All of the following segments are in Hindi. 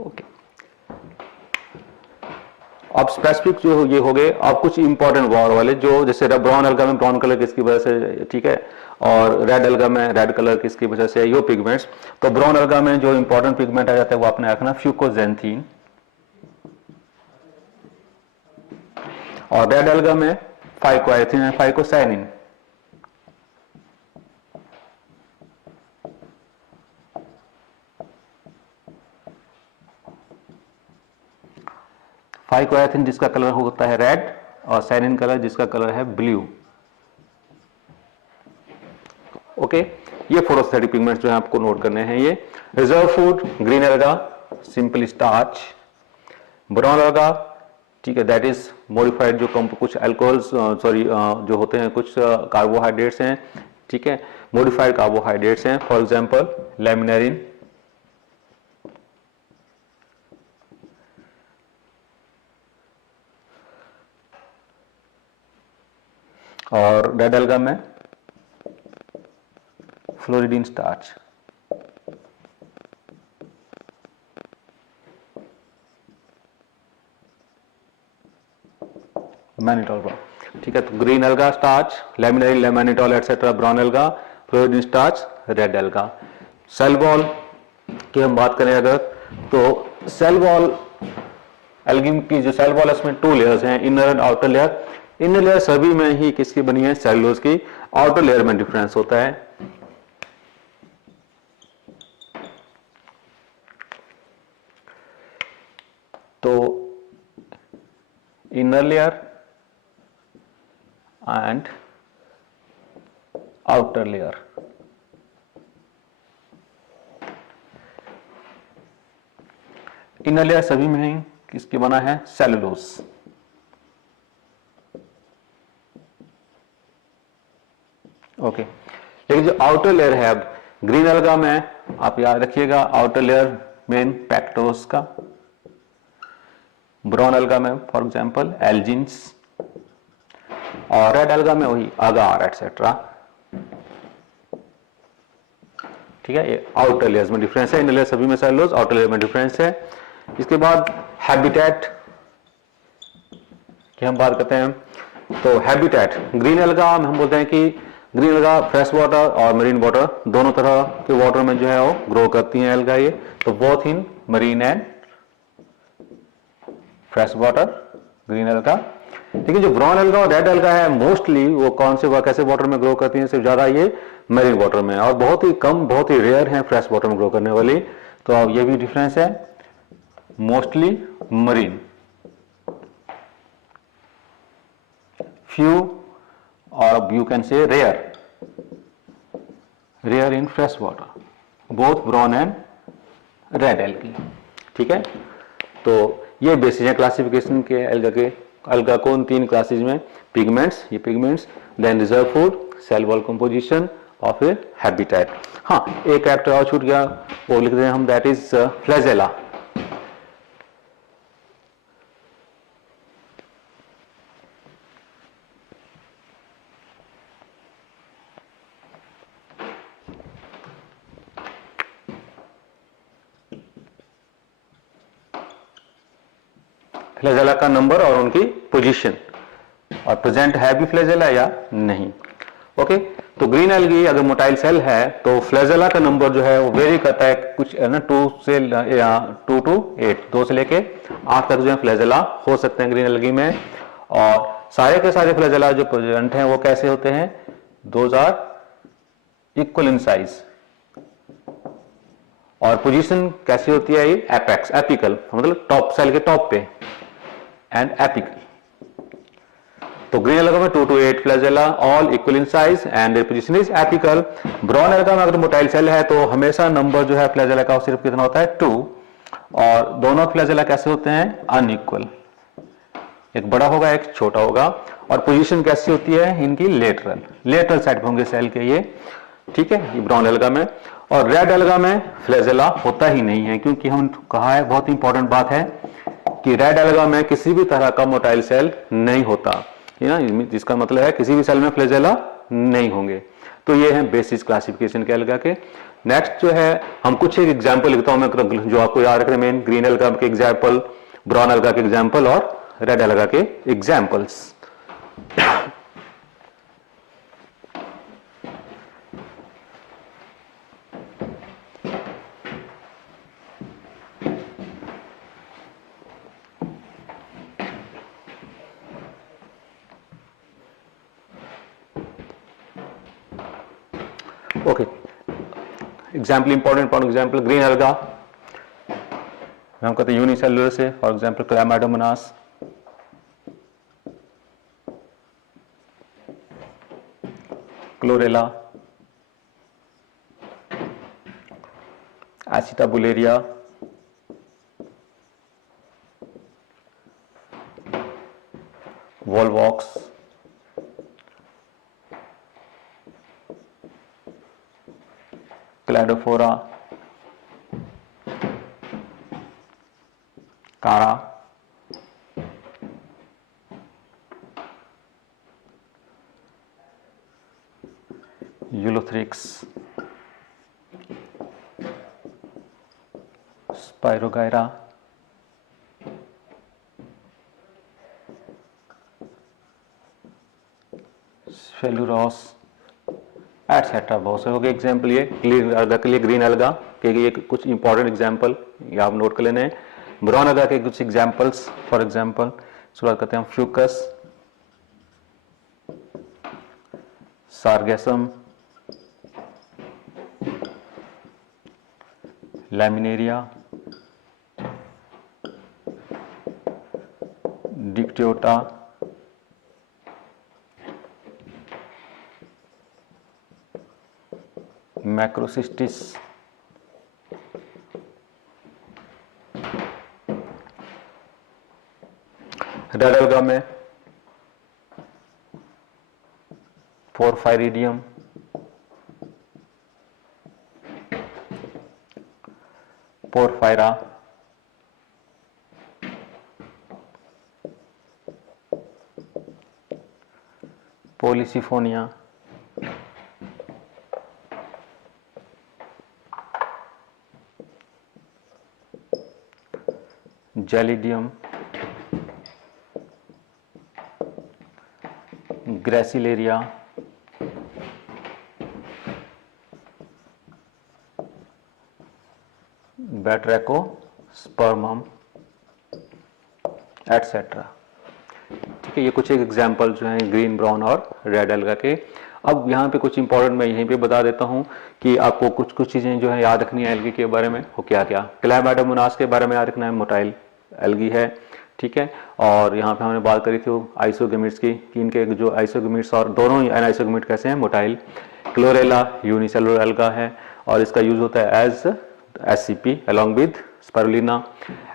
ओके, अब स्पेसिफिक जो ये हो गए, अब कुछ इंपॉर्टेंट वार वाले जो जैसे ब्राउन अलगा में ब्राउन कलर किसकी वजह से, ठीक है, और रेड अलगा में रेड कलर किसकी वजह से, यो पिगमेंट्स। तो ब्राउन अलगा में जो इंपॉर्टेंट पिगमेंट आ जाता है वो आपने रखना फ्यूकोजेंथीन, और रेड अलगा में फाइकोएथिन है, फाइकोसाइनिन। फाइकोएथिन जिसका कलर होता है रेड, और साइनिन कलर जिसका कलर है ब्लू। ओके, ये फोटोसिंथेटिक पिगमेंट्स जो है आपको नोट करने हैं। ये रिजर्व फूड ग्रीन अलगा सिंपल स्टार्च, ब्राउन अलगा, ठीक है, दैट इज मॉडिफाइड जो कुछ अल्कोहल्स सॉरी जो होते हैं कुछ कार्बोहाइड्रेट्स हैं, ठीक है, मॉडिफाइड कार्बोहाइड्रेट्स हैं, फॉर एग्जांपल लैमिनेरिन, और रेड अलगा में फ्लोरिडीन स्टार्च। मैनिटोल, ठीक है, तो ग्रीन अलगा स्टार्च, लैमिनेरिन, मैनिटोल एटसेट्रा, ब्राउन अलगा, फ्लोरिडीन स्टार्च, रेड अलगा। सेल वॉल की हम बात करें अगर, तो सेल वॉल एल्गिन की जो सेल वॉल है उसमें 2 लेयर्स हैं, inner and outer layer. Inner layer सभी में ही किसकी बनी है, सेलुलोज की। आउटर लेयर में डिफरेंस होता है। तो inner layer and outer layer, inner layer सभी में ही किसकी बना है, सेलुलोज। ओके, लेकिन जो आउटर लेयर है, अब ग्रीन अलगा में आप याद रखिएगा आउटर लेयर मेन पैक्टोस का, ब्राउन अलगा में फॉर एग्जांपल एल्जिन्स, और रेड अलगा में वही अगार एटसेट्रा। ठीक है, ये आउटर लेयर्स में डिफरेंस है, इनर लेयर सभी में सेलुलोज, आउटर लेयर में डिफरेंस है। इसके बाद हैबिटेट की हम बात करते हैं। तो हैबिटेट ग्रीन अलगा में हम बोलते हैं कि ग्रीन अलगा फ्रेश वाटर और मरीन वाटर दोनों तरह के वाटर में जो है वो ग्रो करती हैं अलगा ये, तो both in marine and fresh water green अलगा। लेकिन जो ब्राउन अलगा और रेड अलगा है मोस्टली वो कौन से कैसे वाटर में ग्रो करती हैं, सिर्फ ज्यादा ये मरीन वाटर में, और बहुत ही कम बहुत ही रेयर है फ्रेश वाटर में ग्रो करने वाली। तो अब ये भी डिफरेंस है, mostly marine, few or you can say rare in fresh water, both brown and red algae। ठीक है, तो ये बेसिक है क्लासिफिकेशन के अलगा को इन 3 क्लासेज में, पिगमेंट्स, ये pigments, then reserve food, cell wall composition, और फिर हैबिटेट। हाँ, एक कैरेक्टर और छूट गया, वो लिख रहे हैं हम, दैट इज फ्लैजेला। फ्लैजेला का नंबर और उनकी पोजीशन, और प्रेजेंट है भी फ्लैजेला या नहीं। ओके, तो ग्रीन एल्गी अगर मोटाइल सेल है तो फ्लैजेला का नंबर जो है वो वेरी करता है, कुछ है ना 2 to 8, 2 से लेके 8 तक जो है फ्लैजेला हो सकते हैं ग्रीन एल्गी में। और सारे के सारे फ्लैजेला जो प्रेजेंट हैं वो कैसे होते हैं, those are equal in size, और पोजीशन कैसी होती है, ये एपेक्स, एपिकल, मतलब टॉप, सेल के टॉप पे, एंड एपिकल। तो ग्रीन अलगा में 2 to 8 flagella, all equal in size, and their position is apical. Brown alga में अगर मोटाइल सेल है तो हमेशा नंबर जो है फ्लैजेला का सिर्फ कितना होता है, 2, और दोनों फ्लैजेला कैसे होते हैं, अनइक्वल, एक बड़ा होगा एक छोटा होगा। और पोजीशन कैसी होती है इनकी, लेटरल साइड होंगे सेल के ये। ठीक है, ये ब्राउन अलगा में। और रेड अलगा में फ्लैजेला होता ही नहीं है, क्योंकि हम कहा है, बहुत इंपॉर्टेंट बात है कि रेड अलगा में किसी भी तरह का मोटाइल सेल नहीं होता, ना, जिसका मतलब है किसी भी सेल में फ्लैजेला नहीं होंगे। तो ये है बेसिस क्लासिफिकेशन के अलगा के। नेक्स्ट जो है हम कुछ एक एग्जाम्पल लिखता हूं मैं जो आपको याद रखना, मेन ग्रीन अलगा के एग्जाम्पल, ब्राउन अलगा के एग्जाम्पल और रेड अलगा के examples. Okay, example important example green algae हम कहते हैं यूनिसेलुलर से, for example Chlamydomonas, Chlorella, Acetabularia, Volvox, Cladophora, Chara, Ulothrix, Spirogyra, फेलुरोस एटसेट्रा। बहुत से हो गए एग्जाम्पल ये ग्रीन अलगा के लिए, ग्रीन अलगा के ये कुछ इंपॉर्टेंट एग्जाम्पल ये आप नोट कर लेने हैं। ब्राउन अलगा के कुछ एग्जाम्पल्स, फॉर एग्जाम्पल शुरुआत करते हैं हम, Fucus, Sargassum, Laminaria, Dictyota, Macrocystis, red algae में Porphyridium, Porphyra, Polysiphonia, Gelidium, Gracilaria, Batrachospermum etcetera. ठीक है, ये कुछ एक एग्जाम्पल जो हैं ग्रीन, ब्राउन और रेड अलगा के। अब यहाँ पे कुछ इंपॉर्टेंट मैं यहीं पे बता देता हूँ कि आपको कुछ कुछ चीजें जो है याद रखनी है एल्गी के बारे में। हो क्या क्या, क्लैमाइडोमोनास के बारे में याद रखना है, मोटाइल एल्गी है। ठीक है, और यहाँ पे हमने बात करी थी आइसोगेमिट्स की, कि इनके जो आइसोगेमिट्स और दोनों ही एनाइसोगेमिट कैसे हैं, मोटाइल। क्लोरेला यूनिसेलुलर एल्गा है और इसका यूज होता है as SCP along with Spirulina.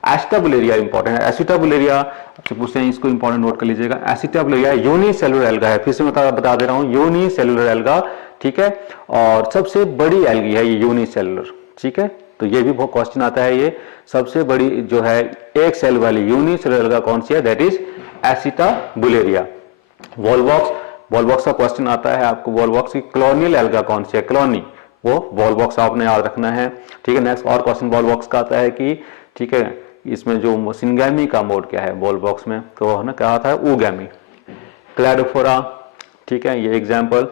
Acetabularia important है, एसिटाबुलेरिया से पूछते हैं, इसको इंपॉर्टेंट नोट कर लीजिएगा। एसिटाबुलेरिया यूनिसेलुलर एल्गा है, फिर से बता दे रहा हूँ, यूनिसेलुलर एल्गा। ठीक है, और सबसे बड़ी एल्गी है ये यूनिसेलुलर। ठीक है, तो ये भी बहुत क्वेश्चन आता है, ये सबसे बड़ी जो है एक सेल वाली यूनिसेलुलर एल्गा कौन सी है, दैट इज एसिटाबुलेरिया। वोल्वॉक्स, वोल्वॉक्स का क्वेश्चन आता है आपको, वोल्वॉक्स की कॉलोनियल एल्गा कौन सी है, कॉलोनी, वो वोल्वॉक्स आपने याद रखना है। ठीक है, नेक्स्ट और क्वेश्चन वोल्वॉक्स का आता है कि ठीक है इसमें जो सिंगैमी का मोड क्या है वोल्वॉक्स में, तो है ना क्या आता है, ऊगैमी। क्लैडोफोरा, ठीक है, ये एग्जाम्पल।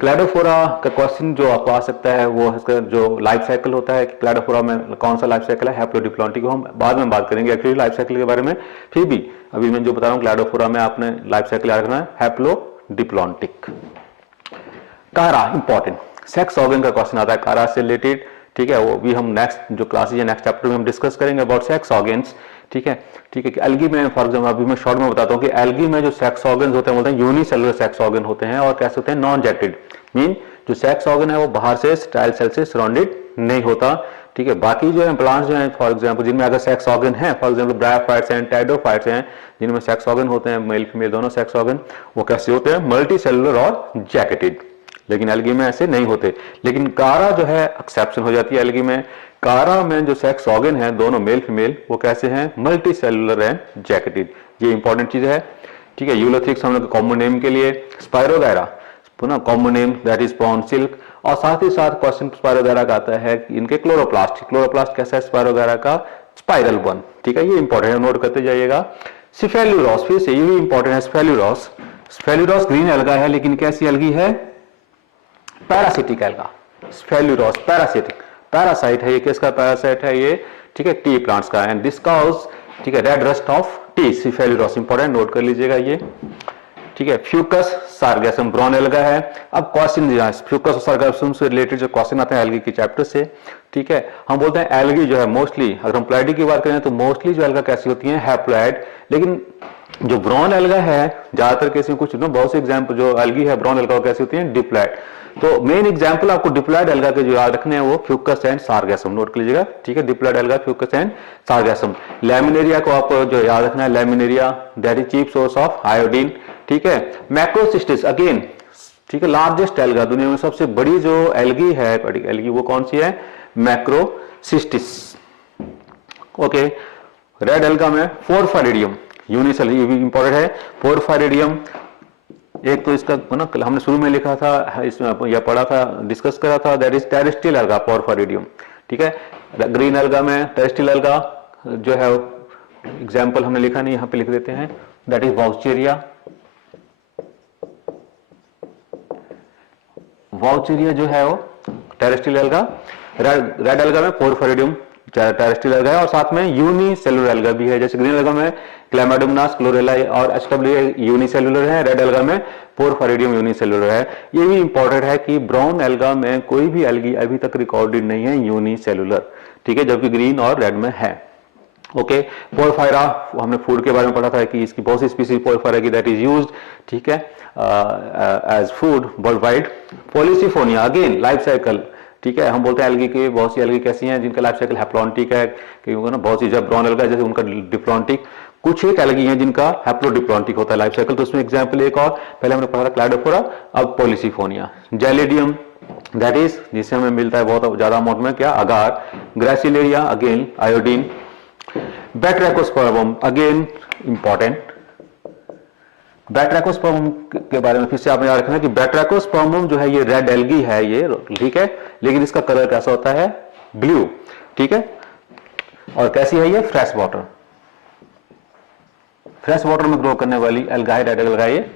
क्लैडोफोरा का क्वेश्चन जो आपको आ सकता है वो इसका जो लाइफ साइकिल होता है कि क्लैडोफोरा में कौन सा लाइफ साइकिल है, हैप्लोडिप्लॉन्टिक, हम बाद में बात करेंगे एक्चुअली लाइफ साइकिल के बारे में। फिर भी अभी मैं जो बता रहा हूँ क्लैडोफोरा में आपने लाइफ साइकिल याद रखना है, हैप्लोडिप्लॉन्टिक। कारा इंपॉर्टेंट, सेक्स ऑर्गन का क्वेश्चन आता है कारा से रिलेटेड। ठीक है, वो भी हम नेक्स्ट जो क्लासेज है नेक्स्ट चैप्टर में हम डिस्कस करेंगे अबाउट सेक्स ऑर्गन्स। ठीक है, ठीक है, कि एल्गी में फॉर एग्जाम्पल अभी मैं शॉर्ट में बताता हूँ कि एल्गी में जो सेक्स ऑर्गन्स होते हैं बोलते हैं यूनिसेलुलर सेक्स ऑर्गन होते हैं, और कैसे होते हैं, नॉन जेटेड, मीन जो सेक्स ऑर्गन है वो बाहर से स्टाइल सेल से सराउंडेड नहीं होता। ठीक है, बाकी जो है प्लांट्स जो है फॉर एग्जाम्पल जिनमें अगर सेक्स ऑर्गन है, फॉर एग्जाम्पल ब्रायोफाइट्स हैं, टेरिडोफाइट्स हैं, जिनमें सेक्स ऑर्गन होते हैं, मेल फीमेल दोनों सेक्स ऑर्गन, वो कैसे होते हैं, मल्टी सेलुलर और जैकेटेड। लेकिन एल्गी में ऐसे नहीं होते। लेकिन कारा जो है एक्सेप्शन हो जाती है एल्गी में। कारा में जो सेक्स ऑर्गन है दोनों मेल फीमेल वो कैसे हैं, मल्टी सेलुलर एंड जैकेटेड, ये इंपॉर्टेंट चीज है। ठीक है, यूलोथ्रिक्स हम लोग कॉमन नेम के लिए, स्पाइरोगायरा पुनः common name that is spawn silk, और साथ ही साथ क्वेश्चन स्पायरोगैरा का आता है कि इनके क्लोरोप्लास्ट कैसा है स्पायरोगैरा का, स्पाइरल वन, ठीक है, ये इंपॉर्टेंट है, नोट करते जाइएगा। स्फेलुरॉस, फिर से ये भी इंपॉर्टेंट है, स्फेलुरॉस ग्रीन एल्गा है, लेकिन कैसी एल्गी है, पैरासिटिक एल्गा। स्फेलुरॉस पैरासाइट है, ये किसका पैरासाइट है ये, ठीक है, टी प्लांट्स का, एंड दिस कॉज, ठीक है, red rust of tea, Cephaleuros, important, note कर लीजिएगा ये, ठीक है। फ्यूकस सार्गेसम ब्राउन एल्गा है। अब क्वेश्चन फ्यूकस और सार्गेसम से रिलेटेड जो क्वेश्चन आते हैं एल्गी के चैप्टर से, ठीक है, हम बोलते हैं एल्गी जो है मोस्टली, अगर हम प्लैडी की बात करें तो मोस्टली जो एल्गा कैसी होती है, हैप्लॉइड, लेकिन जो ब्राउन एल्गा है ज्यादातर केस में, कुछ बहुत से एग्जाम्पल जो एल्गी है ब्राउन एल्गा कैसी होती है, डिप्लॉइड। तो मेन एग्जांपल आपको डिप्लॉइड एल्गा के जो याद रखने हैं वो फ्यूकस एंड सार्गेसम, नोट कर लीजिएगा, ठीक है, diploid alga, Fucus and sargassum. Laminaria को आपको जो याद रखना है, laminaria that is chief source of iodine, ठीक है। मैक्रोसिस्टिस अगेन, ठीक है, लार्जेस्ट एल्गा, दुनिया में सबसे बड़ी जो एल्गी है एल्गी वो कौन सी है, मैक्रोसिस्टिस, ओके। रेड एल्गा में पोरफायरिडियम यूनिसेलुलर, ये भी इंपॉर्टेंट है, पोरफायरिडियम। एक तो इसका ना हमने शुरू में लिखा था, इसमें या पढ़ा था, डिस्कस करा था, दैट इज टेरेस्ट्रियल एल्गा, पोरफायरिडियम, ठीक है। ग्रीन एल्गा में टेरेस्ट्रियल एल्गा जो है एग्जांपल हमने लिखा नहीं, यहां पे लिख देते हैं, दैट इज वाउचेरिया। वाउचेरिया जो है वो टेरेस्ट्रियल एल्गा, रेड एल्गा में पोरफायरिडियम टेरेस्ट्रियल एल्गा है, और साथ में यूनिसेलुलर एल्गा भी है, जैसे ग्रीन एल्गा में क्लैमाडोमोनास, क्लोरेला और एचडब्ल्यू यूनिसेलुलर है, रेड एल्गा में पोरफायरिडियम यूनिसेलुलर है। ये भी इंपॉर्टेंट है कि ब्राउन एल्गा में कोई भी एल्गी अभी तक रिकॉर्डेड नहीं है यूनिसेलुलर, ठीक है, जबकि ग्रीन और रेड में है, ओके। पोरफायरा हमने फूड के बारे में पढ़ा था कि इसकी बहुत सी स्पीसीज पोरफायरा की दैट इज यूज्ड, ठीक है, as food worldwide. Polysiphonia again life cycle, ठीक है, हम बोलते हैं एल्गी की बहुत सी एल्गी कैसी हैं जिनका लाइफ साइकिल हैप्लॉन्टिक है, क्योंकि ना बहुत सी जब ब्राउन एल्गा जैसे उनका डिप्लॉन्टिक, कुछ एक एल्गी हैं जिनका हैप्लोडिप्लॉन्टिक होता है लाइफ साइकिल। तो उसमें एग्जांपल एक और पहले हमने पढ़ा था क्लाइडोफोरा, अब पॉलिसिफोनिया। जेलिडियम दैट इज जिससे हमें मिलता है बहुत ज्यादा अमाउंट में, क्या, agar. Gracilaria again iodine. Batrachospermum again important. Batrachospermum के बारे में फिर से आपने याद रखना कि बैट्रैकोस्पर्मम जो है ये रेड एल्गी है ये, ठीक है, लेकिन इसका कलर कैसा होता है, ब्लू, ठीक है। और कैसी है ये, फ्रेश वाटर, फ्रेश वाटर में ग्रो करने वाली एल्गा है, रेड एल्गा ये,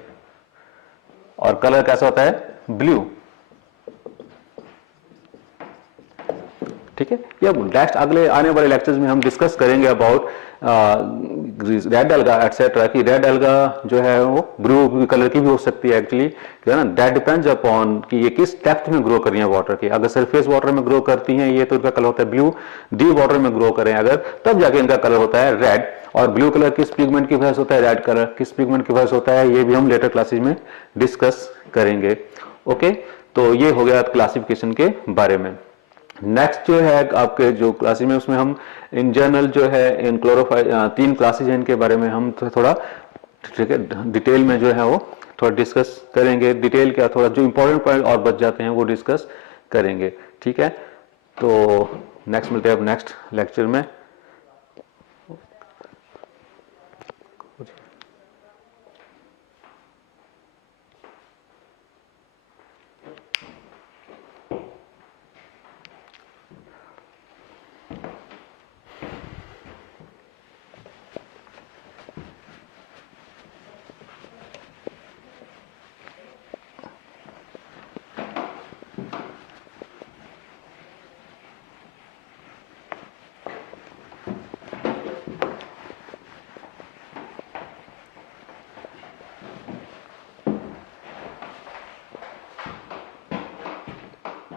और कलर कैसा होता है, ब्लू, ठीक है। ये नेक्स्ट अगले आने वाले लेक्चर्स में हम डिस्कस करेंगे अबाउट रेड एल्गा एटसेट्रा, कि रेड एल्गा जो है वो ब्लू कलर की भी हो सकती है एक्चुअली, है ना, दैट डिपेंड्स अपॉन कि ये किस डेप्थ में ग्रो कर रही है वाटर की। अगर सरफेस वाटर में ग्रो करती हैं ये तो इनका कलर होता है ब्लू, डीप वाटर में ग्रो करें अगर तब जाके इनका कलर होता है रेड। और ब्लू कलर किस पिगमेंट की वजह से होता है, रेड कलर किस पिगमेंट की वजह से होता है, ये भी हम लेटर क्लासेज में डिस्कस करेंगे, ओके। तो ये हो गया क्लासिफिकेशन के बारे में। नेक्स्ट जो है आपके जो क्लासेज में उसमें हम इन जनरल जो है इन क्लोरोफाइल 3 क्लासेज हैं इनके बारे में हम थोड़ा, ठीक है, डिटेल में जो है वो थोड़ा डिस्कस करेंगे। डिटेल क्या, थोड़ा जो इंपॉर्टेंट पॉइंट और बच जाते हैं वो डिस्कस करेंगे, ठीक है। तो नेक्स्ट मिलते हैं अब नेक्स्ट लेक्चर में।